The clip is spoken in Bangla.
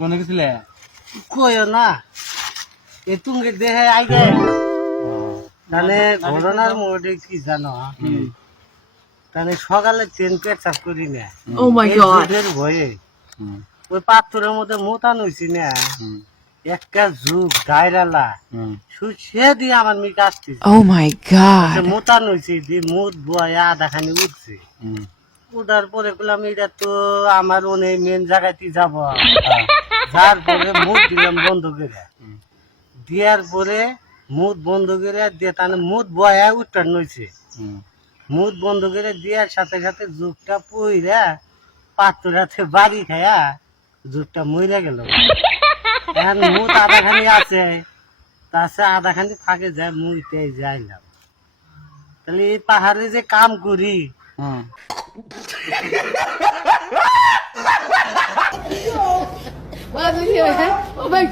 কোনে গেছিলে? কইও না এ তুমি দেহে আইগে তাহলে ঘটনার মোড়ে কি জানো তাহলে সকালে ট্রেন পেছাপ করি না Oh my god. এর ভয়ে ওই পাথরের মধ্যে মোতান হইছি না একটা যুগ গায়রালা সে দিয়ে আমার মিকে আসতেছে Oh my god. মোতান হইছি দিয়ে মুদ বয়া আধাখানি উঠছে উঠার পরে বললাম এটা তো আমার অনেক মেন জায়গাতে যাব যার পরে মুদ দিলাম বন্ধ করে দেওয়ার পরে মুদ বন্ধ করে দিয়ে তাহলে মুদ বয়া উঠার নইছে মুদ বন্ধ করে দেওয়ার সাথে সাথে যুগটা পইরা পাথরাতে বাড়ি খায়া যুগটা মইরা গেল এখন মুদ আধাখানি আছে তাছে আধাখানি ফাঁকে যায় মুইতে যাইলাম তাহলে এই পাহাড়ে যে কাম করি Oh my